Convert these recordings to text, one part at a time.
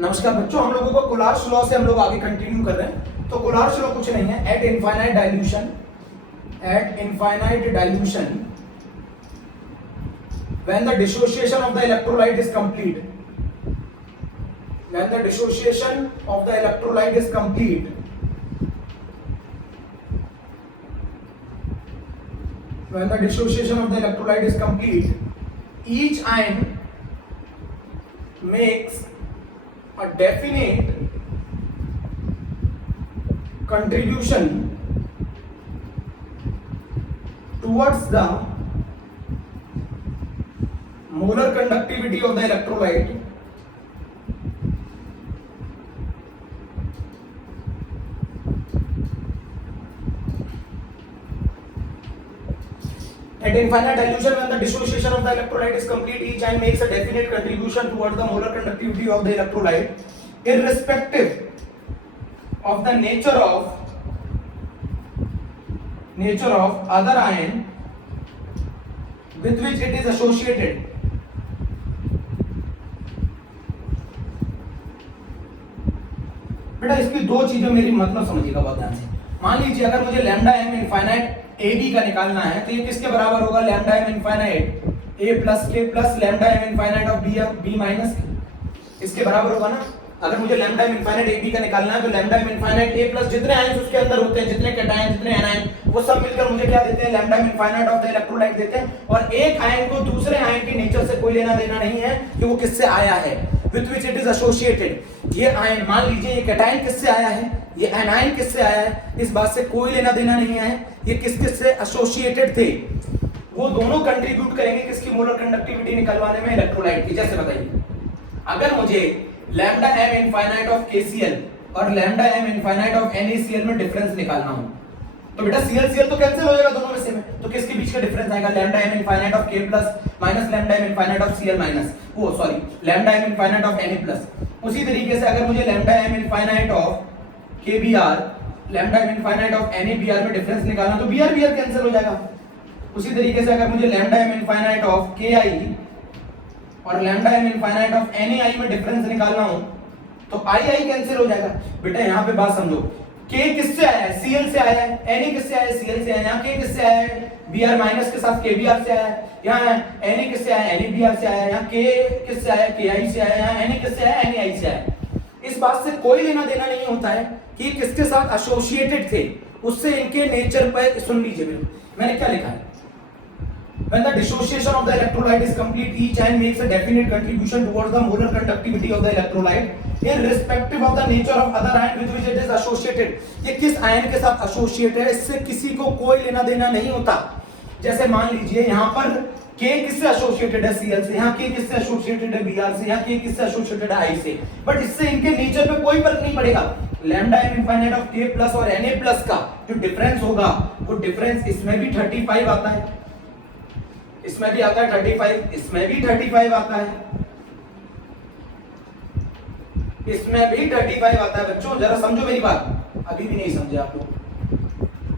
नमस्कार बच्चों, हम लोगों को कोलार्स लॉ से हम लोग आगे कंटिन्यू कर रहे हैं। तो कोलार्स लॉ कुछ नहीं है, eight infinite dilution when the dissociation of the electrolyte is complete, when the dissociation of the electrolyte is complete, when the dissociation of the electrolyte is complete, each ion makes a definite contribution towards the molar conductivity of the electrolyte at infinite dilution. When the dissociation of the electrolyte is complete, each ion makes a definite contribution towards the molar conductivity of the electrolyte, irrespective of the nature of other ion with which it is associated. बेटा इसकी दो चीजें मेरी मतलब समझिएगा बहुत ध्यान से। मान लीजिए अगर मुझे lambda M infinite A B का निकालना है तो ये किसके बराबर होगा? Lambda M infinite A plus के plus lambda M infinite of B minus इसके बराबर होगा ना। अगर मुझे lambda M infinite A B का निकालना है तो lambda M infinite A plus जितने आयंस उसके अंदर होते हैं, जितने कैटायन जितने एनायन, वो सब मिलकर मुझे क्या देते हैं? Lambda M infinite of the electrolyte देते हैं। और एक आयन को दूसरे आयन के नेचर से कोई लेना देना नहीं है कि वो किससे आया है, with which it is associated. ये आयन मान लीजिए ये कैटायन किससे आया है, ये एनायन किससे आया है, इस बात से कोई लेना देना नहीं है ये किस से एसोसिएटेड थे। वो दोनों कंट्रीब्यूट करेंगे किसकी? मोलर कंडक्टिविटी निकलवाने में इलेक्ट्रोलाइट की। जैसे बताइए अगर मुझे lambda M infinite of KCl और lambda M infinite of NaCl में डिफरेंस निकालना हो तो बेटा ClCl तो कैंसिल हो जाएगा दोनों में से में, तो किसके बीच का डिफरेंस आएगा? Lambda M infinite of K plus minus lambda M infinite of Cl minus वो sorry lambda M infinite of Na plus. उसी तरीके से अगर मुझे lambda M infinite of KBr lambda M infinite of NaBr में difference निकालना तो Br cancel हो जाएगा। उसी तरीके से अगर मुझे lambda M infinite of Ki और lambda M infinite of NaI में डिफरेंस निकालना हो तो II कैंसिल हो जाएगा। बेटा यहाँ पे बात समझो, K किससे आया है? Cl से आया है। Na किससे आया है? Cl से आया है। यहाँ K किससे आया है? Br माइनस के साथ KBr से आया है। यहाँ Na किससे आया है? NaBr से आया है। यहाँ K किससे आया है? Ki से आया है। यहाँ Na किससे आया है? NaI से आया है। इस बात से कोई लेना देना नहीं होता है कि किसके साथ एसोसिएटेड थे, उससे इनके नेचर पर। सुन लीजिए मैंने क्या लिखा है। When the dissociation of the electrolyte is complete, each ion makes a definite contribution towards the molar conductivity of the electrolyte, irrespective of the nature of other ion with which it is associated. ये किस ion के साथ associated है इससे किसी को कोई लेना देना नहीं होता। जैसे मान लीजिए यहाँ पर K किससे एसोसिएटेड है? Cl से। यहाँ K किससे एसोसिएटेड है? Br से। यहाँ K किससे एसोसिएटेड है? I से। बट इससे इनके नेचर पे कोई फर्क नहीं पड़ेगा। Lambda M infinite of K plus और Na प्लस का जो डिफरेंस होगा वो डिफरेंस इसमें भी 35 आता है, इसमें भी आता है 35, इसमें भी 35 आता है, इसमें भी 35 आता है। बच्चों जरा समझो मेरी बात, अभी भी नहीं समझे आप लोग,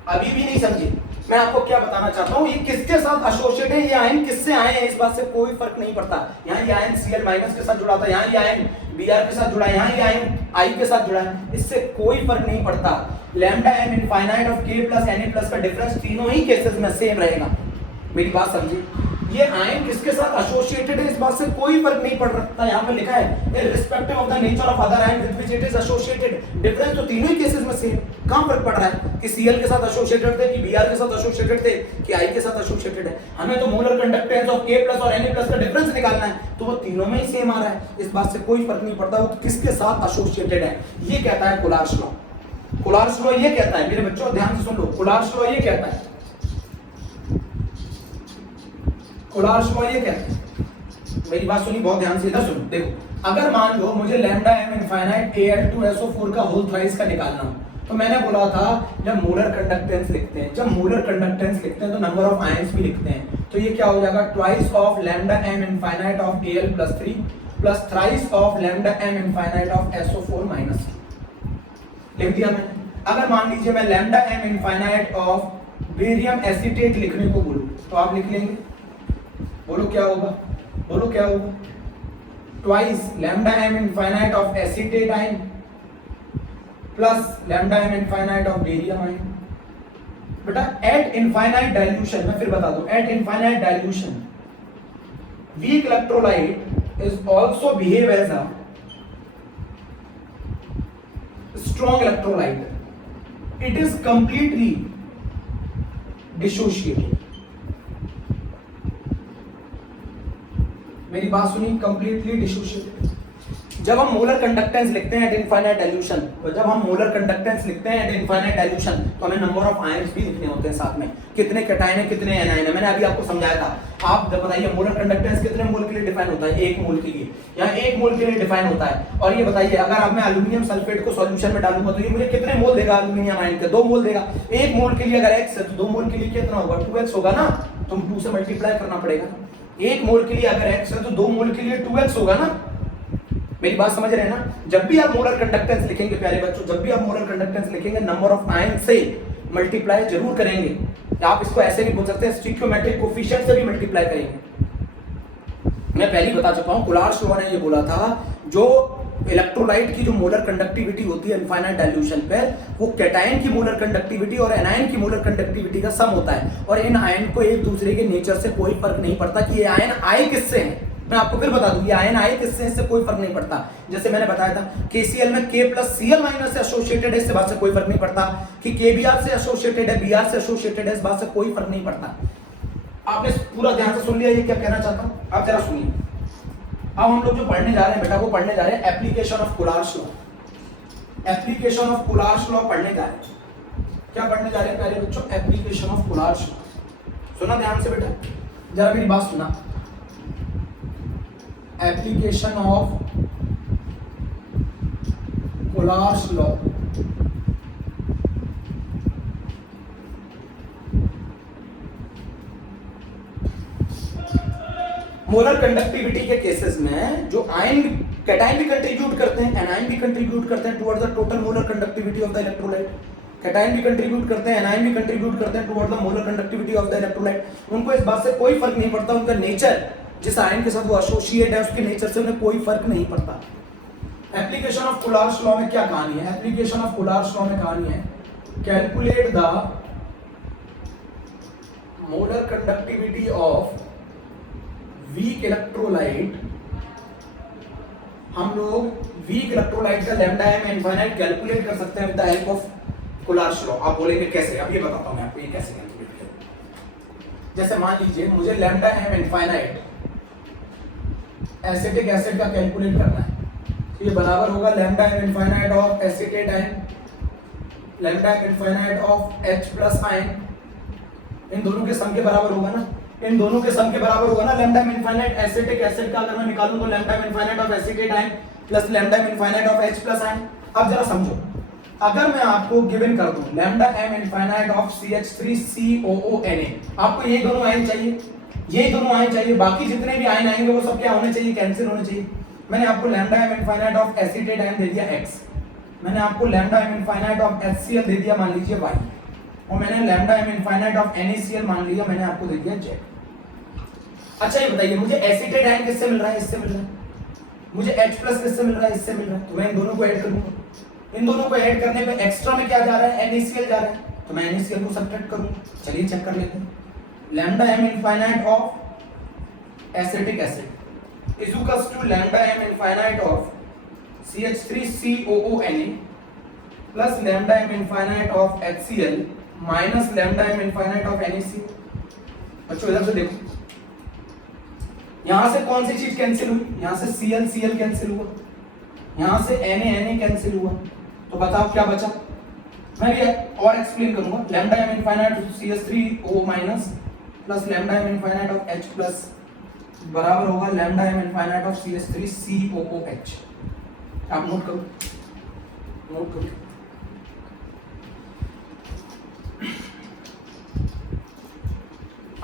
अभी भी नहीं समझे। मैं आपको क्या बताना चाहता हूं, ये किसके साथ एसोसिएटेड है, ये आयन किससे आए हैं इस बात से कोई फर्क नहीं पड़ता। यहाँ ये आयन Cl माइनस के साथ जुड़ा था, यहाँ ये आयन Br के साथ जुड़ा है, यहाँ ये आयन I के साथ जुड़ा है, इससे कोई फर्क नहीं पड़ता। Lambda M infinite of K plus Na plus का डिफरेंस तीनों ही केसेस में सेम रहेगा। मेरी बात समझिए, ये आयन किसके साथ एसोसिएटेड है इस बात से कोई फर्क नहीं पड़ रहा। यहाँ पे लिखा है irrespective of the nature of other ion with which it is associated, difference तो तीनों ही केसेस में सेम। कहाँ फर्क पड़ रहा है कि Cl के साथ एसोसिएटेड थे, कि Br के साथ एसोसिएटेड थे, कि I के साथ एसोसिएटेड है। हमें तो molar conductance of K plus और Na प्लस का डिफरेंस निकालना है तो वो तीनों में ही सेम आ रहा है। इस बात से कोई फर्क नहीं पड़ता वो किसके साथ एसोसिएटेड है। ये कहता है कोलार्स लॉ। कोलार्स लॉ ये कहता है, मेरे बच्चों ध्यान से सुन लो, कोलार्स लॉ ये कहता है, कोलार्स लॉ ये कहता है, मेरी बात सुनी बहुत ध्यान से, इधर सुनो। देखो अगर मान लो मुझे लैम्डा एम इनफाइनाइट Al2SO4 का होल थ्राइस का निकालना हो तो मैंने बोला था जब मोलर कंडक्टेंस लिखते हैं, जब मोलर कंडक्टेंस लिखते हैं तो नंबर ऑफ आयंस भी लिखते हैं। तो ये क्या हो जाएगा? Twice of lambda M infinite of Al+3 plus thrice of lambda M infinite of SO4 minus लिख दिया मैंने। अगर मान लीजिए मैं lambda M infinite of barium acetate लिखने को बोलूं तो आप लिख लेंगे, बोलो क्या होगा, बोलो क्या होगा? Twice lambda M infinite of acetate ion plus lambda M infinite of barium ion. बेटा एट इनफाइनाइट डाइल्यूशन, मैं फिर बता दूं, at infinite dilution weak electrolyte is also behave as a strong electrolyte. It is completely dissociated. मेरी बात सुनिए, completely dissociated। जब हम मोलर कंडक्टेंस लिखते हैं एट इनफाइनाइट डाइल्यूशन, और जब हम मोलर कंडक्टेंस लिखते हैं एट इनफाइनाइट डाइल्यूशन, तो हमें नंबर ऑफ आयंस भी लिखने होते हैं साथ में, कितने कैटायन है कितने एनायन है। मैंने अभी आपको समझाया था। आप जब बताइए मोलर कंडक्टेंस कितने मोल के लिए डिफाइन होता है? 1 मोल के लिए, यहाँ 1 मोल के लिए डिफाइन होता है। और ये बताइए अगर आप मैं एल्यूमिनियम सल्फेट को सॉल्यूशन में डालूंगा तो ये मुझे कितने मोल देगा? एल्यूमिनियम आयन के 2 मोल देगा। 1 मोल के लिए अगर x है तो 2 मोल के लिए कितना होगा? 2x होगा ना, तो 2 से मल्टीप्लाई करना पड़ेगा। 1 मोल के लिए अगर x है तो 2 मोल के लिए 2x होगा ना। मेरी बात समझ रहे हैं ना? जब भी आप मोलर कंडक्टेंस लिखेंगे प्यारे बच्चों, जब भी आप मोलर कंडक्टेंस लिखेंगे नंबर ऑफ आयन से मल्टीप्लाई जरूर करेंगे। आप इसको ऐसे नहीं बोल सकते, स्टिक्योमेट्रिक कोफिशिएंट से भी मल्टीप्लाई करेंगे। मैं पहले ही बता चुका हूं, कुलार्स लॉ ने ये बोला था, जो इलेक्ट्रोलाइट की जो मोलर कंडक्टिविटी होती है इनफाइनाइट डाइल्यूशन पे, वो कैटायन की मोलर कंडक्टिविटी और एनायन की मोलर कंडक्टिविटी का सम होता है। और इन आयन को एक दूसरे के नेचर से कोई फर्क नहीं पड़ता कि ये आयन आए किससे हैं। मैं आपको फिर बता दूं, ये आयन आए किससे, इससे कोई फर्क नहीं पड़ता। जैसे मैंने बताया था KCl में K प्लस Cl माइनस से एसोसिएटेड है, इससे बात से कोई फर्क नहीं पड़ता। कि KBr से एसोसिएटेड है, Br से एसोसिएटेड है, इस बात से कोई फर्क नहीं पड़ता। आपने पूरा ध्यान से सुन लिया ये क्या कहना चाहता हूं? आप जरा सुनिए। अब हम लोग जो पढ़ने जा रहे हैं बेटा, वो पढ़ने जा रहे हैं application of Kohlrausch law. Application of Kohlrausch law पढ़ने जा रहे हैं। क्या पढ़ने जा रहे हैं प्यारे बच्चों? Application of Kohlrausch law. सुना ध्यान से बेटा, जरा मेरी बात सुना। Application of Kohlrausch law. Molar conductivity के केसेस में जो आयन कैटायन भी कंट्रीब्यूट करते हैं, एनायन भी कंट्रीब्यूट करते हैं toward the total molar conductivity of the electrolyte. Cation भी कंट्रीब्यूट करते हैं, एनायन भी कंट्रीब्यूट करते हैं toward the molar conductivity of the electrolyte. उनको इस बात से कोई फर्क नहीं पड़ता, उनका नेचर जिस आयन के साथ वो एसोसिएट है उसके नेचर से उन्हें कोई फर्क नहीं पड़ता। एप्लीकेशन ऑफ कुलार्स लॉ में क्या कहानी है? एप्लीकेशन ऑफ कुलार्स लॉ में कहानी है, calculate the molar conductivity of weak electrolyte. हम लोग वीक इलेक्ट्रोलाइट का लैम्डा एम इनफाइनाइट कैलकुलेट कर सकते हैं with the help of Kohlrausch law. आप बोलेंगे कैसे? अब ये बताता हूं मैं आपको ये कैसे कैलकुलेट करें। जैसे मान लीजिए मुझे lambda M infinite acetic acid का कैलकुलेट करना है, तो ये बराबर होगा lambda M infinite of acetate ion, lambda M infinite of H plus ion. इन दोनों के सम के बराबर होगा ना, इन दोनों के सम के बराबर होगा ना। Lambda M infinite acetic acid का अगर मैं निकालूं तो lambda M infinite of acetate ion plus lambda M infinite of H plus ion. अब जरा समझो, अगर मैं आपको गिवन कर दूं lambda M infinite of CH3COONA, आपको ये दोनों आयन चाहिए, ये दोनों आयन चाहिए, बाकी जितने भी आयन आएंगे वो सब क्या होने चाहिए? कैंसिल होने चाहिए। मैंने आपको lambda M infinite of acetate ion दे दिया X, मैंने आपको lambda M infinite of HCl दे दिया मान लीजिए Y, और मैंने lambda M infinite of NaCl मान लिया मैंने आपको दे दिया Z। अच्छा ये बताइए मुझे एसिटेट आयन किससे मिल रहा है? इससे मिल रहा है। मुझे H प्लस किससे मिल रहा है? इससे मिल रहा है। तो मैं इन दोनों को ऐड करूंगा, इन दोनों को ऐड करने पे एक्स्ट्रा में क्या जा रहा है? NaCl जा रहा है, तो मैं NaCl को सब्ट्रैक्ट करूंगा। चलिए चेक कर लेते हैं। Lambda M infinite of acetic acid is equals to lambda M infinite of CH3COONA plus lambda M infinite of HCl minus lambda M infinite of NaCl। बच्चों इधर से देखो, यहां से कौन सी चीज कैंसिल हुई? यहां से Cl कैंसिल हुआ, यहां से Na कैंसिल हुआ, तो बताओ क्या बचा? मैं भी और एक्सप्लेन करूंगा। Lambda M infinite of CH3O minus plus lambda M infinite of H plus बराबर होगा lambda M infinite of CH3COOH। आप नोट करो, नोट करो।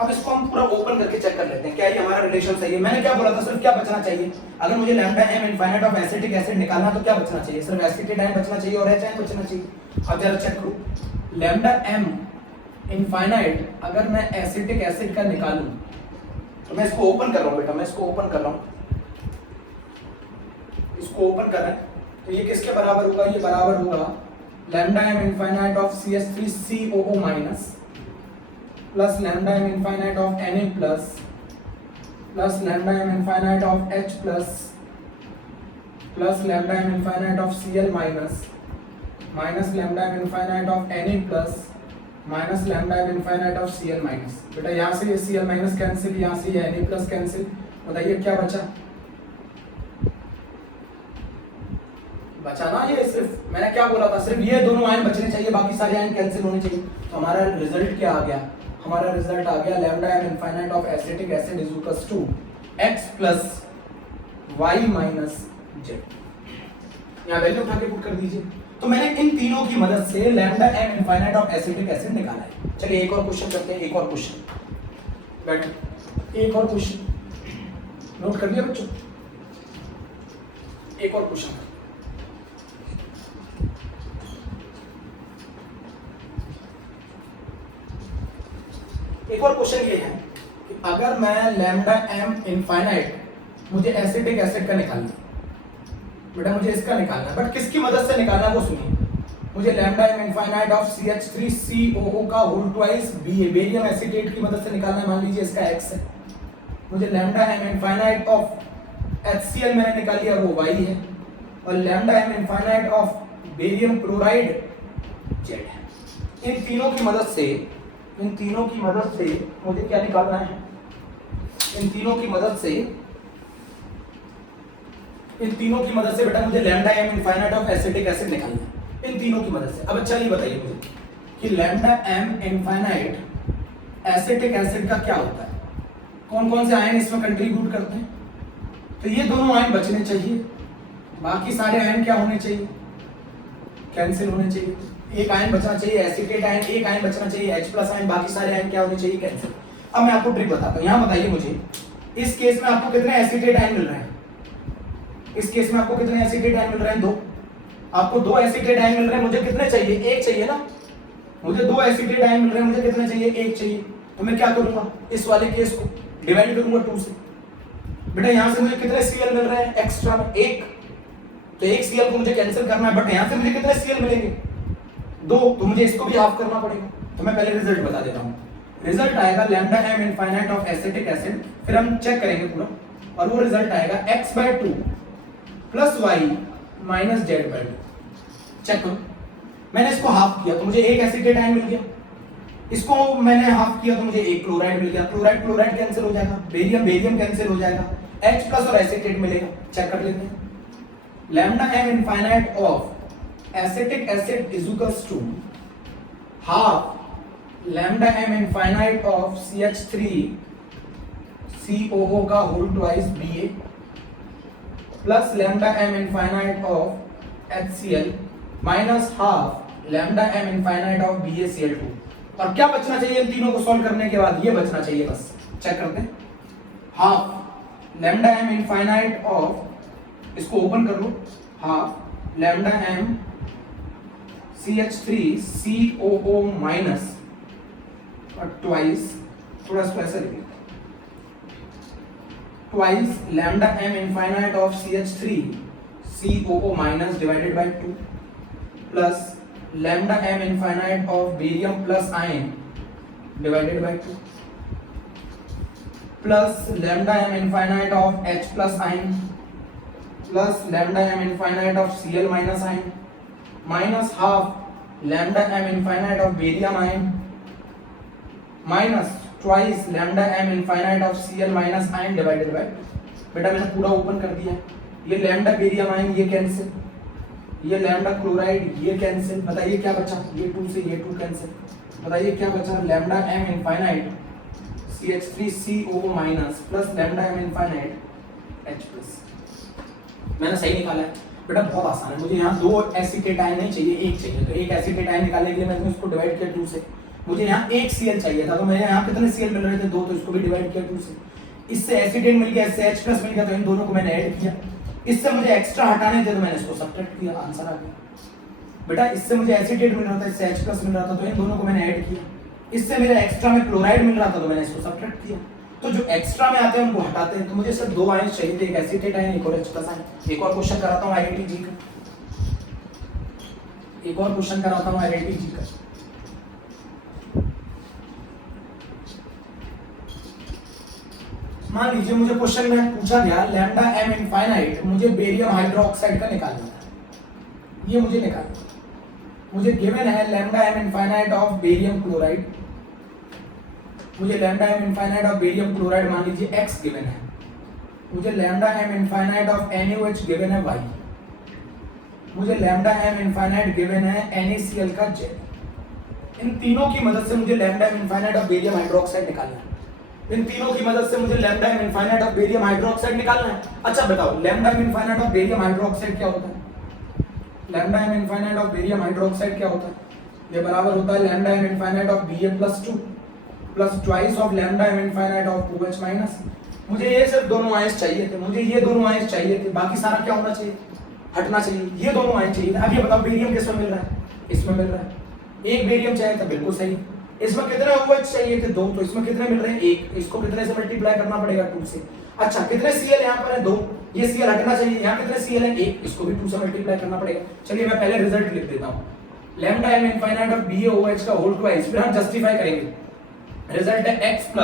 अब इसको हम पूरा ओपन करके चेक कर लेते हैं क्या ये हमारा रिलेशन सही है। मैंने क्या बोला था? सिर्फ क्या बचना चाहिए? अगर मुझे lambda M infinite of acetic acid निकालना तो क्या बचना चाहिए? सिर्फ एसिटेट आयन बचना चाहिए और H आयन बचना चाहिए। अब जरा चेक करो, लैम्डा एम इनफाइनाइट अगर मैं एसिटिक एसिड का निकालूं तो मैं इसको ओपन कर रहा हूं बेटा, मैं इसको ओपन कर रहा हूं। इसको ओपन कर रहे हैं तो ये किसके बराबर होगा, ये बराबर होगा lambda M infinite of CH3COO minus plus lambda M infinite of Na plus lambda M infinite of H plus lambda M infinite of Cl minus lambda M infinite of Na minus lambda M infinite of Cl minus. बेटा यहाँ से ये Cl minus cancel, यहाँ से ये Na plus cancel, बताइए क्या बचा, बचा ना ये, सिर्फ मैंने क्या बोला था, सिर्फ ये दोनों आयन बचने चाहिए, बाकी सारे आयन कैंसिल होने चाहिए। तो हमारा रिजल्ट क्या आ गया, हमारा रिजल्ट आ गया lambda M infinite of acetic acid is equals to x plus y minus z। यहाँ वैल्यू उठा के पुट कर दीजिए। तो मैंने इन तीनों की मदद से lambda M infinite of acetic acid निकाला है। चलिए एक और क्वेश्चन करते हैं, एक और क्वेश्चन, बैठो एक और क्वेश्चन नोट कर लिया बच्चों, एक और क्वेश्चन। एक और क्वेश्चन ये है कि अगर मैं लैम्डा एम इनफाइनाइट, मुझे एसिटिक एसिड का निकालना है, बेटा मुझे इसका निकालना है, बट किसकी मदद से निकालना है वो सुनिए। मुझे lambda M infinite of CH3COO का होल ट्वाइस बेरियम एसीटेट की मदद से निकालना है। मान लीजिए इसका x है। मुझे lambda M infinite of HCl मैंने निकाल लिया, वो y है, और lambda M infinite of barium chloride z है। इन तीनों की मदद से मुझे क्या निकालना है, इन तीनों की मदद से बेटा मुझे lambda M infinite of acetic acid निकालना है, इन तीनों की मदद से। अब अच्छा ये बताइए मुझे कि lambda M infinite acetic acid का क्या होता है, कौन कौन से आयन इसमें कंट्रीब्यूट करते हैं। तो ये दोनों आयन बचने चाहिए, बाकी सारे आयन क्या होने चाहिए, कैंसिल होने चाहिए। एक आयन बचना चाहिए एसिटेट आयन, एक आयन बचना चाहिए H प्लस आयन, बाकी सारे आयन क्या होने चाहिए, कैंसिल। अब मैं आपको ट्रिक बताता हूँ। यहाँ बताइए मुझे इस केस में आपको कितने एसिटेट आयन मिल रहे हैं, इस केस में आपको कितने एसिटेट आयन मिल रहे हैं, 2। आपको 2 एसिटेट आयन मिल रहे हैं, मुझे कितने चाहिए, 1 चाहिए ना। मुझे 2 एसिटेट आयन मिल रहे हैं, मुझे कितने चाहिए, 1 चाहिए। तो मैं क्या करूंगा, इस वाले केस को डिवाइड करूंगा 2 से। बेटा यहाँ से मुझे कितने Cl मिल रहे हैं एक्स्ट्रा में, 1, तो 1 Cl को मुझे कैंसिल करना है, बट यहाँ से मुझे कितने Cl मिलेंगे, 2, तो मुझे इसको भी हाफ करना पड़ेगा। तो मैं पहले रिजल्ट बता देता हूँ। रिजल्ट आएगा lambda M infinite of acetic acid, फिर हम चेक करेंगे पूरा, और वो रिजल्ट आएगा x/2 plus y minus z/2। Check करो, मैंने इसको हाफ किया तो मुझे 1 एसिटेट आयन मिल गया, इसको मैंने हाफ किया तो मुझे 1 क्लोराइड मिल गया, क्लोराइड क्लोराइड कैंसिल हो जाएगा, बेरियम बेरियम कैंसिल हो जाएगा, H प्लस और एसिटेट मिलेगा। चेक कर लेते हैं। Lambda M infinite of acetic acid is equals to half lambda M infinite of CH3COO का whole twice Ba plus lambda M infinite of HCl minus half lambda M infinite of BaCl2। और क्या बचना चाहिए इन तीनों को solve करने के बाद, ये बचना चाहिए बस। चेक करते हैं। Half lambda M infinite of, इसको ओपन कर लो, half lambda M CH3COO minus और ट्वाइस, थोड़ा इसको ऐसा लिखिए, twice lambda M infinite of CH3COO minus divided by 2 plus lambda M infinite of barium plus ion divided by 2 plus lambda M infinite of H plus ion plus lambda M infinite of Cl minus ion minus half lambda M infinite of barium ion minus twice lambda M infinite of Cl minus ion divided by. बेटा मैंने पूरा open कर दिया, ये lambda barium ion ये cancel, ये lambda chloride ये cancel, बताइए क्या बचा, ये 2 से ये 2 कैंसिल, बताइए क्या बचा, lambda M infinite CH3COO minus plus lambda M infinite H plus. मैंने सही निकाला है बेटा, बहुत आसान है। मुझे यहाँ 2 एसिटेट आयन नहीं चाहिए, 1 चाहिए, तो 1 एसिटेट आयन निकालने के लिए मैंने उसको डिवाइड किया 2 से। मुझे यहाँ 1 Cl चाहिए था, तो मैंने यहाँ कितने Cl मिल रहे थे, 2, तो इसको भी डिवाइड किया 2 से। इससे एसिटेट मिल गया, इससे H प्लस मिल गया, तो इन दोनों को मैंने ऐड किया। इससे मुझे एक्स्ट्रा हटाने थे तो मैंने इसको सब्ट्रैक्ट किया, आंसर आ गया। बेटा इससे मुझे एसिटेट मिल रहा था, इससे H प्लस मिल रहा था, तो इन दोनों को मैंने ऐड किया। इससे मेरा एक्स्ट्रा में क्लोराइड मिल रहा था तो मैंने इसको सब्ट्रैक्ट किया। तो जो एक्स्ट्रा में आते हैं उनको हटाते हैं। तो मुझे सिर्फ 2 आयंस चाहिए थे, एक एसीटेट आयन, एक और H+ आयन। एक और क्वेश्चन कराता हूँ आईआईटी जी का, एक और क्वेश्चन कराता हूँ आईआईटी जी का। मान लीजिए मुझे क्वेश्चन में पूछा गया लैम्डा m इनफाइनाइट, मुझे बेरियम हाइड्रोक्साइड का निकालना है, ये मुझे निकालना है। मुझे गिवन है lambda m infinite of barium chloride, मुझे lambda m infinite of barium chloride मान लीजिए x गिवन है, मुझे lambda m infinite of NaOH given है y, मुझे लैम्डा m इनफाइनाइट गिवन है NaCl का z। इन तीनों की मदद से मुझे lambda m infinite of barium hydroxide निकालना है। इन तीनों की मदद से मुझे lambda m infinite of barium hydroxide निकालना है। अच्छा बताओ lambda m infinite of barium hydroxide क्या होता है? Lambda m infinite of barium hydroxide क्या होता है? ये बराबर होता है lambda m infinite of Ba+2 plus twice of lambda m infinite of OH-। मुझे ये सिर्फ दोनों आयंस चाहिए थे, मुझे ये दोनों आयंस चाहिए थे, बाकी सारा क्या होना चाहिए? हटना चाहिए। ये दोनों आयंस चाहिए थे। अब ये बताओ बेरियम किसमें मिल रहा है? इसमें मिल रहा है। एक बेरियम चाहिए था, बिल्कुल सही। इसमें कितने OH चाहिए थे? 2, तो इसमें कितने मिल रहे हैं? 1। इसको कितने से मल्टीप्लाई करना पड़ेगा? 2 से। अच्छा कितने Cl यहाँ पर है? 2। ये Cl हटना चाहिए। यहाँ कितने Cl है? 1। इसको भी 2 से मल्टीप्लाई करना पड़ेगा। चलिए मैं पहले रिजल्ट लिख देता हूँ। Lambda m infinite of BaOH का होल ट्वाइस, फिर हम जस्टिफाई करेंगे। रिजल्ट है x +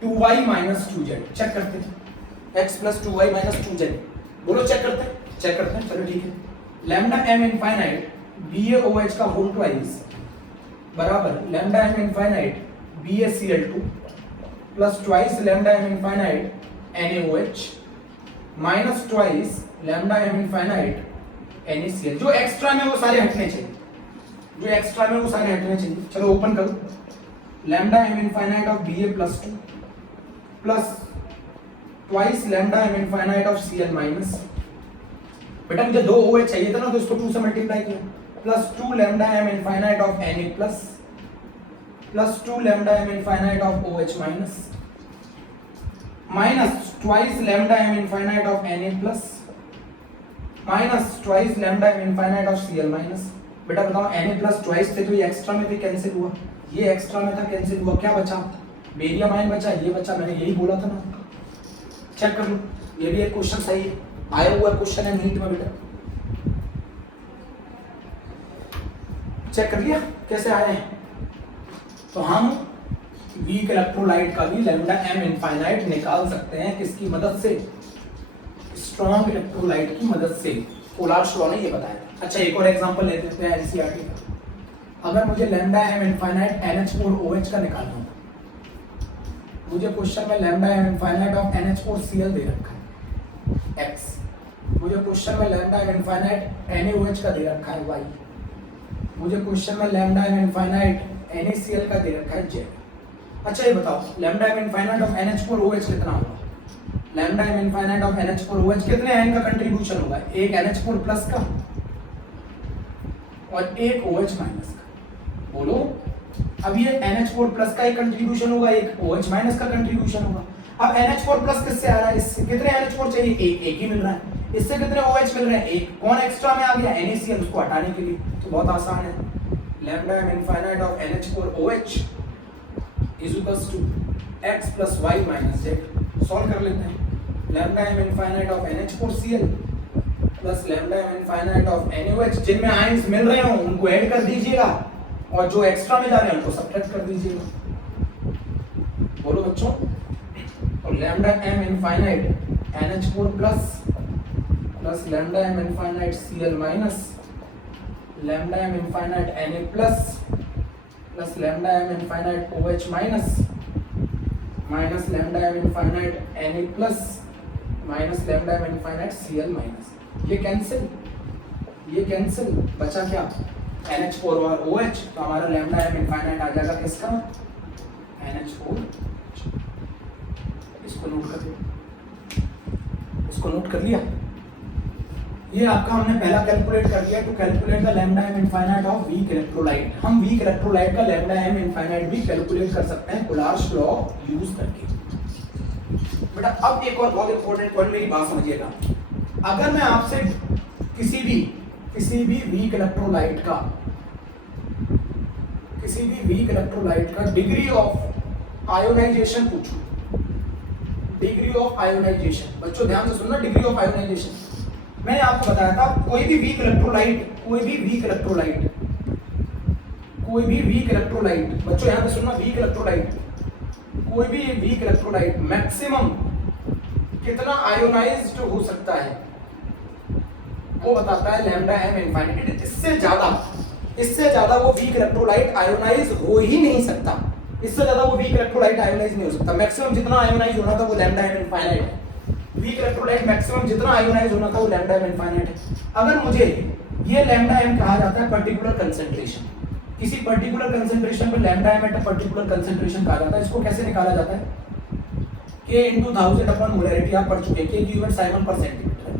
2y - 2z। चेक करते हैं x + 2y - 2z। बोलो चेक करते हैं, चेक करते हैं। चलो ठीक है। लैम्डा m इनफाइनाइट BaOH का होल ट्वाइस बराबर lambda m infinite BaCl2 plus twice lambda m infinite NaOH minus twice lambda m infinite NaCl। जो एक्स्ट्रा में वो सारे हटने चाहिए, जो एक्स्ट्रा में वो सारे हटने चाहिए। चलो ओपन करो। Lambda m infinite of Ba+2 plus twice lambda m infinite of Cl minus, बेटा मुझे 2 OH चाहिए था ना, तो इसको 2 से मल्टीप्लाई किया, plus 2 lambda m infinite of Na plus 2 lambda m infinite of OH minus, minus twice lambda m infinite of Na plus, minus twice lambda m infinite of Cl minus. बेटा बताओ Na plus twice थे तो ये extra में भी cancel हुआ, ये extra में था कैंसिल हुआ, क्या बचा? बेरियम आयन बचा, ये बचा। मैंने यही बोला था ना। चेक कर लो, ये भी एक क्वेश्चन सही है, आया हुआ क्वेश्चन है नीट में बेटा। चेक कर लिया कैसे आए हैं? तो हम वीक इलेक्ट्रोलाइट का भी लैम्डा m इनफाइनाइट निकाल सकते हैं किसकी मदद से? स्ट्रॉन्ग इलेक्ट्रोलाइट की मदद से। कोलार्स लॉ ने ये बताया। अच्छा एक और एग्जांपल ले लेते हैं एनसीईआरटी का। अगर मुझे लैम्डा m इनफाइनाइट NH4OH का निकालना हो, मुझे क्वेश्चन में lambda m infinite of NH4Cl दे रखा है x, मुझे क्वेश्चन में लैम्डा m इनफाइनाइट NaOH का दे रखा है y, मुझे क्वेश्चन में लैम्डा m इनफाइनाइट NaCl का दे रखा है z। अच्छा ये बताओ lambda m infinite of NH4OH कितना होगा? Lambda m infinite of NH4OH कितने आयन का कंट्रीब्यूशन होगा? एक NH4 प्लस का और एक OH माइनस का। बोलो अब ये NH4 प्लस का एक कंट्रीब्यूशन होगा, एक OH माइनस का कंट्रीब्यूशन होगा। अब NH4 प्लस किससे आ रहा है? इससे कितने NH4 चाहिए? एक ही मिल रहा है। इससे कितने OH मिल रहे हैं? एक। कौन एक्स्ट्रा में आ गया? NaCl, उसको हटाने के लिए तो बहुत आसान है। Lambda m infinite of NH4OH is equals to x plus y minus z। Solve कर लेते हैं। Lambda m infinite of NH4Cl plus lambda m infinite of NaOH, जिनमें आयंस मिल रहे हो उनको ऐड कर दीजिएगा और जो एक्स्ट्रा में जा रहे हैं उनको सब्ट्रैक्ट कर दीजिएगा। बोलो बच्चों। और lambda m infinite NH4 plus plus lambda m infinite Cl minus lambda m infinite Na plus plus lambda m infinite OH minus minus lambda m infinite Na plus minus lambda m infinite Cl minus. ये cancel बचा क्या? NH4 और OH। तो हमारा lambda m infinite आ जाएगा किसका? NH4। इसको note कर लिया, इसको नोट कर लिया। ये आपका हमने पहला कैलकुलेट कर लिया। To calculate the lambda m infinite of weak electrolyte. हम वीक इलेक्ट्रोलाइट का लैम्डा m इनफाइनाइट भी कैलकुलेट कर सकते हैं कोलार्स लॉ यूज करके। बेटा अब एक और बहुत इंपॉर्टेंट पॉइंट, मेरी बात समझिएगा। अगर मैं आपसे किसी भी वीक इलेक्ट्रोलाइट का डिग्री ऑफ आयोनाइजेशन पूछूं, डिग्री ऑफ आयोनाइजेशन। बच्चों ध्यान से सुनना, डिग्री ऑफ आयोनाइजेशन। मैंने आपको बताया था कोई भी वीक इलेक्ट्रोलाइट, बच्चों यहां पे सुनना, कोई भी वीक इलेक्ट्रोलाइट मैक्सिमम कितना आयोनाइज्ड हो सकता है वो बताता है लैम्डा एम इनफाइनाइट। इससे ज्यादा वो वीक इलेक्ट्रोलाइट आयोनाइज हो ही नहीं सकता, मैक्सिमम जितना आयोनाइज होना था वो लैम्डा एम इनफाइनाइट है। वीक इलेक्ट्रोलाइट मैक्सिमम जितना आयोनाइज होना था वो लैम्डा एम इनफाइनाइट है। अगर मुझे ये लैम्डा एम कहा जाता है पर्टिकुलर कंसंट्रेशन, किसी पर्टिकुलर कंसंट्रेशन पर lambda M at a particular concentration कहा जाता है। इसको कैसे निकाला जाता है? K into 1000 अपॉन मोलैरिटी आप पढ़ चुके हैं, K की यूनिट साइमन पर सेंटीमीटर है।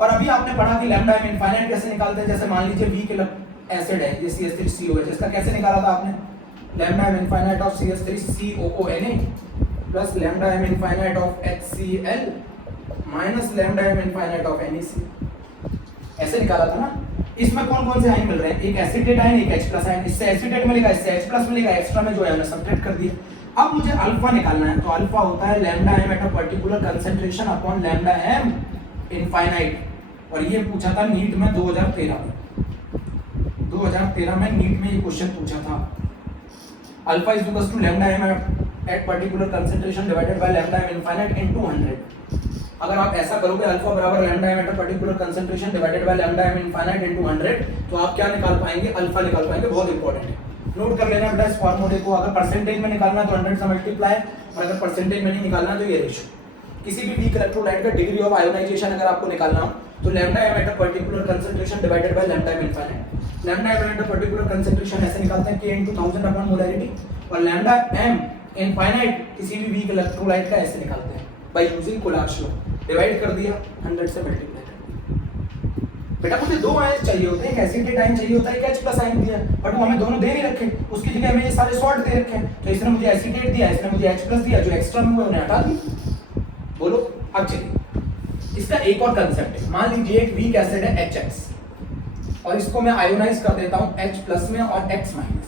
और अभी आपने पढ़ा कि लैम्डा एम इनफाइनाइट कैसे निकालते हैं। जैसे मान लीजिए वीक एसिड है ये CH3COH, इसका कैसे निकाला था आपने? Lambda M infinite of CH3COONA plus lambda M infinite of HCl minus lambda M infinite of NaC, ऐसे निकाला था ना। इसमें कौन कौन से आयन मिल रहे हैं? एक एसिटेट आयन, एक H प्लस आयन। इससे एसिटेट मिलेगा, इससे H प्लस मिलेगा, एक्स्ट्रा में जो है हमने सब्ट्रैक्ट कर दिया। अब मुझे अल्फा निकालना है, तो अल्फा होता है lambda M at a particular concentration upon lambda M infinite. और ये पूछा था नीट में 2013 में नीट में ये क्वेश्चन पूछा था। Alpha is equal to lambda M at particular concentration divided by lambda M infinite into 100। अगर आप ऐसा करोगे अल्फा बराबर lambda M at a particular concentration divided by lambda M infinite into 100, तो आप क्या निकाल पाएंगे? अल्फा निकाल पाएंगे। बहुत इंपॉर्टेंट है, नोट कर लेना बेटा इस फार्मूले को। अगर परसेंटेज में निकालना तो 100 से मल्टीप्लाई, और अगर परसेंटेज में नहीं निकालना तो ये रेशियो। किसी भी वीक इलेक्ट्रोलाइट का डिग्री ऑफ आयोनाइजेशन अगर आपको निकालना हो तो lambda M at a particular concentration divided by lambda M infinite. Lambda M at a particular concentration ऐसे निकालते हैं K into 1000 अपॉन मोलैरिटी, और लैम्डा एम इनफाइनाइट किसी भी वीक इलेक्ट्रोलाइट का ऐसे निकालते हैं by using Kohlrausch's law. Divide कर दिया, 100 से मल्टीप्लाई कर। बेटा मुझे दो आयन चाहिए होते हैं, एक एसिटेट आयन चाहिए होता है, एक H प्लस आयन दिया, बट वो हमें दोनों दे नहीं रखे, उसकी जगह हमें ये सारे सॉल्ट दे रखे हैं। तो इसने मुझे एसिटेट दिया, इसने मुझे H प्लस दिया, जो एक्स्ट्रा में हुए उन्हें हटा दिया। बोलो अब चलिए, इसका एक और कंसेप्ट है। मान लीजिए एक वीक एसिड है HX, और इसको मैं आयोनाइज कर देता हूं H प्लस में और X माइनस।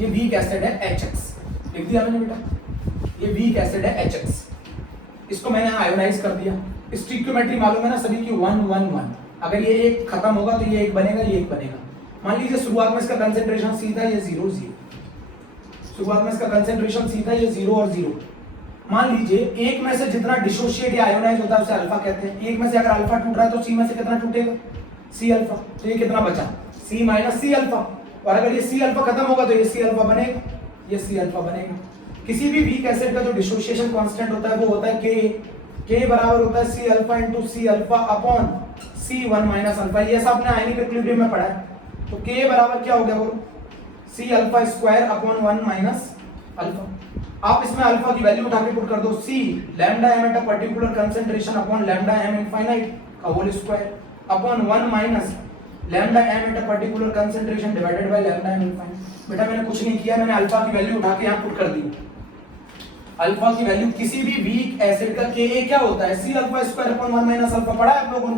ये वीक एसिड है HX, लिख दिया मैंने बेटा, ये वीक एसिड है HX, इसको मैंने आयोनाइज कर दिया। स्टिक्योमेट्री मालूम है ना सभी की, 1 1 1। अगर ये एक खत्म होगा तो ये एक बनेगा, ये एक बनेगा। मान लीजिए शुरुआत में इसका कंसंट्रेशन सी था, ये 0 0। शुरुआत में इसका कंसंट्रेशन सी था, ये 0 और 0। मान लीजिए एक में से जितना डिसोशिएट या आयोनाइज होता है उसे अल्फा कहते हैं। एक में से अगर अल्फा टूट रहा है तो सी में से कितना टूटेगा? C alpha. तो ये कितना बचा? C minus C alpha. और अगर ये सी अल्फा खत्म होगा तो ये सी अल्फा बनेगा, ये सी अल्फा बनेगा। किसी भी वीक एसिड का जो डिसोसिएशन कांस्टेंट होता है वो होता है K बराबर होता है C alpha into C alpha upon C1 minus alpha. ये सब आपने आयनिक इक्विलिब्रियम में पढ़ा है। तो K बराबर क्या हो गया बोलो? C alpha square upon 1 minus alpha. आप इसमें अल्फा की वैल्यू उठा के पुट कर दो, C lambda M at a particular concentration upon lambda M infinite का whole square upon 1 minus lambda M at a particular concentration divided by lambda M infinite. बेटा मैंने कुछ नहीं किया, मैंने अल्फा की वैल्यू उठा के यहां पुट कर दी। अल्फा की वैल्यू किसी भी वीक एसिड का Ka क्या होता है? C alpha square upon 1 minus alpha पढ़ा है आप लोगों ने।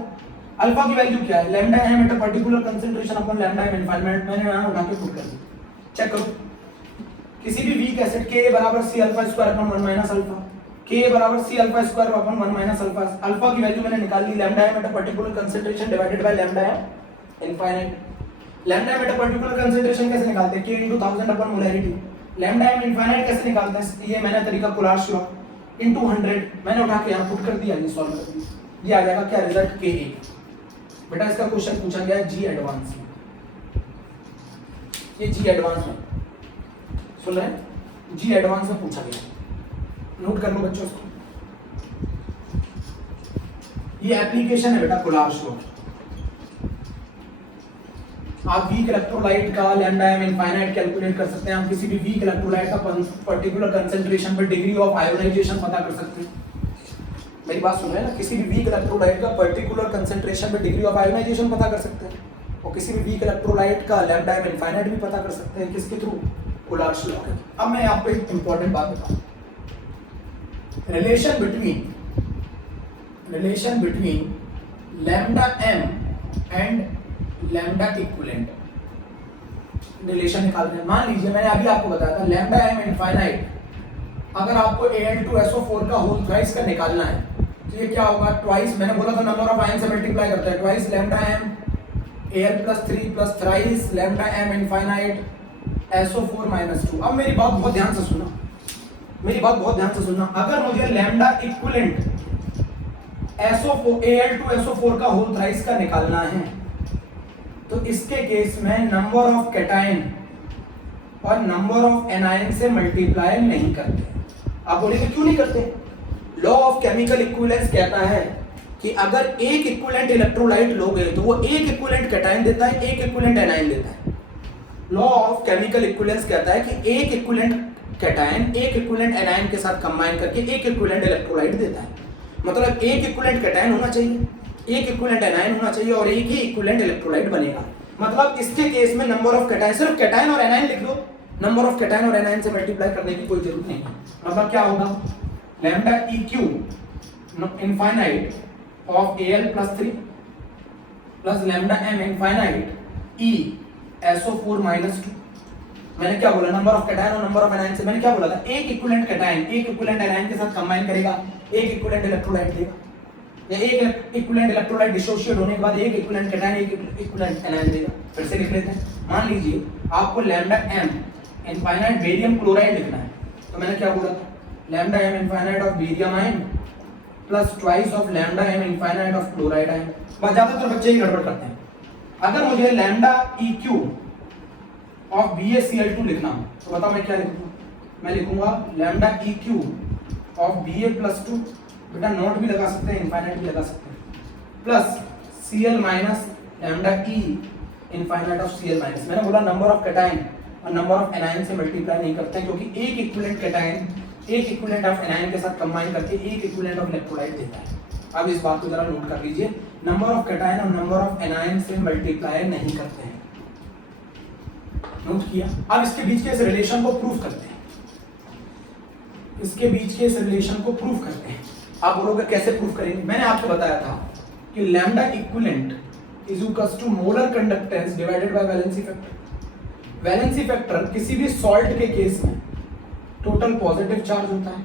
अल्फा की वैल्यू क्या है? Lambda M at a particular concentration upon lambda M infinite. मैंने यहां उठा के पुट कर दी। चेक करो, किसी भी वीक एसिड Ka बराबर C alpha square upon 1 minus alpha, Ka बराबर C alpha square upon 1 minus alpha. Alpha की वैल्यू मैंने निकाल ली, lambda M at a particular concentration divided by lambda M infinite. Lambda M at a particular concentration कैसे निकालते हैं? K into 1000 upon molarity. Lambda M infinite कैसे निकालते हैं? ये मैंने तरीका कोलार्स लॉ इनटू 100 मैंने उठा के यहां पुट कर दिया, ये सॉल्व कर दिया। ये आ जाएगा क्या रिजल्ट? Ka। बेटा इसका क्वेश्चन पूछा गया जी एडवांस में, ये जी एडवांस में सुन रहे हैं, जी एडवांस में पूछा गया। नोट कर लो बच्चों इसको। ये एप्लीकेशन है बेटा कोलार्स लॉ। आप वीक इलेक्ट्रोलाइट का लैम्डा एम इनफाइनाइट कैलकुलेट कर सकते हैं। आप किसी भी वीक इलेक्ट्रोलाइट का पर्टिकुलर कंसंट्रेशन पर डिग्री ऑफ आयोनाइजेशन पता कर सकते हैं। मेरी बात सुन रहे हैं ना? किसी भी वीक इलेक्ट्रोलाइट का पर्टिकुलर कंसंट्रेशन पर डिग्री ऑफ आयोनाइजेशन पता कर सकते हैं, और किसी भी वीक इलेक्ट्रोलाइट का लैम्डा एम इनफाइनाइट भी पता कर सकते हैं। किसके थ्रू? कोलार्स लॉ के। अब मैं आपको एक इंपॉर्टेंट बात बताऊं, relation between lambda M and lambda equivalent relation निकालते हैं। मान लीजिए मैंने अभी आपको बताया था लैम्डा एम इनफाइनाइट अगर आपको Al2SO4 का होल थ्राइस का निकालना है तो ये क्या होगा, ट्वाइस, मैंने बोला था नंबर ऑफ आयन से मल्टीप्लाई करता है, twice lambda M Al+3 plus thrice lambda M infinite SO4 - 2। अब मेरी बात बहुत ध्यान से सुनना, मेरी बात बहुत ध्यान से सुनना। अगर मुझे लैम्डा इक्विवेलेंट Al2SO4 का होल थ्राइस का निकालना है तो इसके केस में नंबर ऑफ कैटायन और नंबर ऑफ एनायन से मल्टीप्लाई नहीं करते। आप बोलेंगे क्यों नहीं करते? लॉ ऑफ केमिकल इक्विवेलेंस कहता है कि अगर एक इक्विवेलेंट इलेक्ट्रोलाइट लोगे तो वो एक इक्विवेलेंट कैटायन देता है, एक इक्विवेलेंट एनायन देता है। लॉ ऑफ केमिकल इक्विवेलेंस कहता है कि एक इक्विवेलेंट कैटायन एक इक्विवेलेंट एनायन के साथ कंबाइन करके एक इक्विवेलेंट इलेक्ट्रोलाइट देता है। मतलब एक इक्विवेलेंट कैटायन होना चाहिए, एक इक्विवेलेंट एनायन होना चाहिए और एक ही इक्विवेलेंट इलेक्ट्रोलाइट बनेगा। मतलब इसके केस में नंबर ऑफ कैटायन, सिर्फ कैटायन और एनायन लिख दो, नंबर ऑफ कैटायन और एनायन से मल्टीप्लाई करने की कोई जरूरत नहीं है। मतलब क्या होगा, lambda EQ infinite of Al+3 plus lambda m infinite E SO4 - 2। मैंने क्या बोला, नंबर ऑफ कैटायन और नंबर ऑफ एनायन से, मैंने क्या बोला था, एक इक्विवेलेंट कैटायन एक इक्विवेलेंट एनायन के साथ कंबाइन करेगा, एक इक्विवेलेंट इलेक्ट्रोलाइट देगा, या एक इक्विवेलेंट इलेक्ट्रोलाइट डिसोशिएट होने के बाद एक इक्विवेलेंट कैटायन एक इक्विवेलेंट एनायन देगा। फिर से लिख लेते हैं। मान लीजिए आपको lambda m infinite barium chloride लिखना है, तो मैंने क्या बोला था, lambda m infinite of barium ion plus twice of lambda m infinite of chloride ion. बस ज्यादातर बच्चे ही गड़बड़ करते हैं। अगर मुझे लैम्डा EQ ऑफ BaCl2 लिखना हो तो बताओ मैं क्या लिखूंगा, मैं लिखूंगा लैम्डा EQ ऑफ Ba+2, बेटा नोट भी लगा सकते हैं, इनफाइनाइट भी लगा सकते हैं, plus Cl minus lambda E infinite of Cl minus. मैंने बोला नंबर ऑफ कैटायन और नंबर ऑफ एनायन से मल्टीप्लाई नहीं करते हैं क्योंकि एक इक्विवेलेंट कैटायन एक इक्विवेलेंट ऑफ एनायन के साथ कंबाइन करके एक इक्विवेलेंट ऑफ इलेक्ट्रोलाइट देता है। अब इस बात को जरा नोट कर लीजिए, नंबर ऑफ कैटायन और नंबर ऑफ एनायन से मल्टीप्लाई नहीं करते हैं। नोट किया? अब इसके बीच के इस रिलेशन को प्रूफ करते हैं, इसके बीच के इस रिलेशन को प्रूफ करते हैं। आप बोलोगे कैसे प्रूफ करेंगे? मैंने आपको बताया था कि lambda equivalent is equals to molar conductance divided by valency factor. Valency factor किसी भी सॉल्ट के केस में टोटल पॉजिटिव चार्ज होता है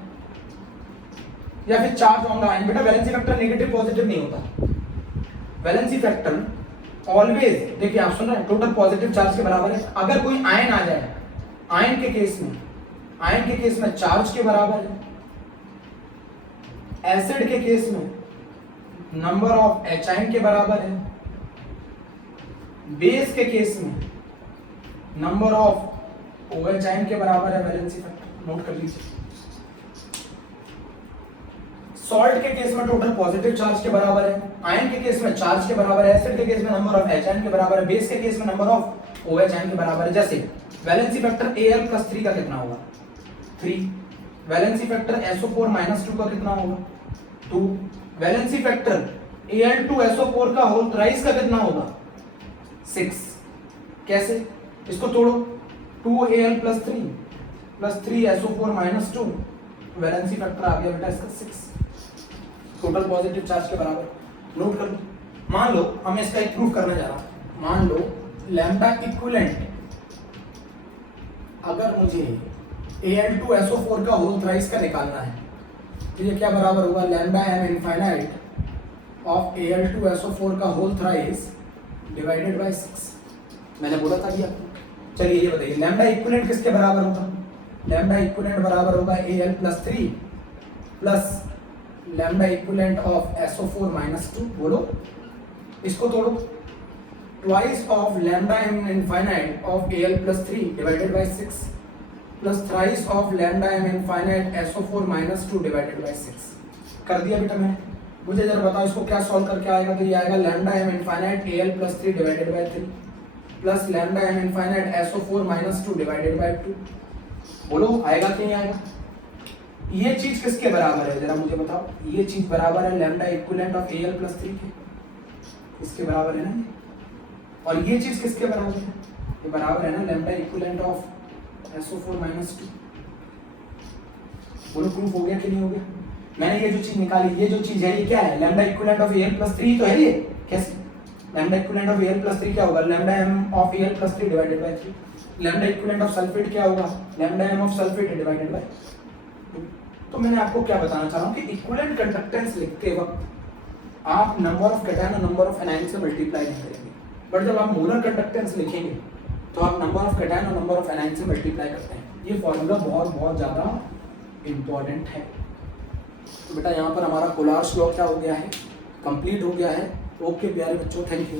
या फिर चार्ज ऑन द आयन। बेटा वैलेंसी फैक्टर नेगेटिव पॉजिटिव नहीं होता, वैलेंसी फैक्टर ऑलवेज, देखिए आप सुन रहे हैं, टोटल पॉजिटिव चार्ज के बराबर है। अगर कोई आयन आ जाए, आयन के केस में चार्ज के बराबर है, एसिड के केस में नंबर ऑफ H आयन के बराबर है, बेस के केस में नंबर ऑफ OH आयन के बराबर है वैलेंसी फैक्टर। नोट कर लीजिए, सॉल्ट के केस में टोटल पॉजिटिव चार्ज के बराबर है, आयन के केस में चार्ज के बराबर है, एसिड के केस में नंबर ऑफ H आयन के बराबर है, बेस के केस में नंबर ऑफ OH आयन के बराबर है। जैसे वैलेंसी फैक्टर Al+3 का कितना होगा, 3। वैलेंसी फैक्टर SO4 - 2 का कितना होगा, 2। वैलेंसी फैक्टर Al2SO4 का होल थ्राइस का कितना होगा, 6। कैसे? इसको तोड़ो, 2Al+3 plus 3SO4 - 2, valency factor आ गया बेटा इसका 6, टोटल पॉजिटिव चार्ज के बराबर। नोट कर लो। मान लो हमें इसका एक प्रूफ करने जा रहा हूं, मान लो लैम्डा इक्विवेलेंट, अगर मुझे Al2SO4 का होल थ्राइस का निकालना है तो ये क्या बराबर होगा, lambda m infinite of Al2SO4 का होल थ्राइस डिवाइडेड बाय 6। मैंने बोला था भैया। चलिए ये बताइए लैम्डा इक्विवेलेंट किसके बराबर होगा, लैम्डा इक्विवेलेंट बराबर होगा Al+3 plus lambda equivalent of SO4 - 2। बोलो, इसको तोड़ो, twice of lambda m infinite of Al+3 divided by 6 plus thrice of lambda m infinite SO4 - 2 divided by 6। कर दिया बेटा मैंने। मुझे जरा बताओ इसको क्या सॉल्व करके आएगा, तो ये आएगा lambda m infinite Al+3 divided by 3 plus lambda m infinite SO4 - 2 divided by 2। बोलो आएगा कि नहीं आएगा? ये चीज किसके बराबर है जरा मुझे बताओ, ये चीज बराबर है लैम्डा इक्विवेलेंट ऑफ Al+3 के, इसके बराबर है ना। और ये चीज किसके बराबर है, ये बराबर है ना लैम्डा इक्विवेलेंट ऑफ SO4 - 2। बोलो प्रूफ हो गया कि नहीं हो गया? मैंने ये जो चीज निकाली, ये जो चीज है ये क्या है, लैम्डा इक्विवेलेंट ऑफ Al+3 तो है ये। कैसे? लैम्डा इक्विवेलेंट ऑफ Al+3 क्या होगा, lambda m of Al+3 divided by 3। Lambda equivalent of sulphate क्या होगा, lambda m of sulphate divided by, तो मैंने आपको क्या बताना चाह रहा हूँ कि इक्विवेलेंट कंडक्टेंस लिखते वक्त आप नंबर ऑफ कैटायन और नंबर ऑफ एनायन से मल्टीप्लाई नहीं करेंगे, बट जब आप मोलर कंडक्टेंस लिखेंगे तो आप नंबर ऑफ कैटायन और नंबर ऑफ एनायन से मल्टीप्लाई करते हैं। ये फॉर्मूला बहुत बहुत ज़्यादा इंपॉर्टेंट है। तो बेटा यहाँ पर हमारा कोलार्स लॉ क्या हो गया है, कंप्लीट हो गया है। ओके प्यारे बच्चों, थैंक यू।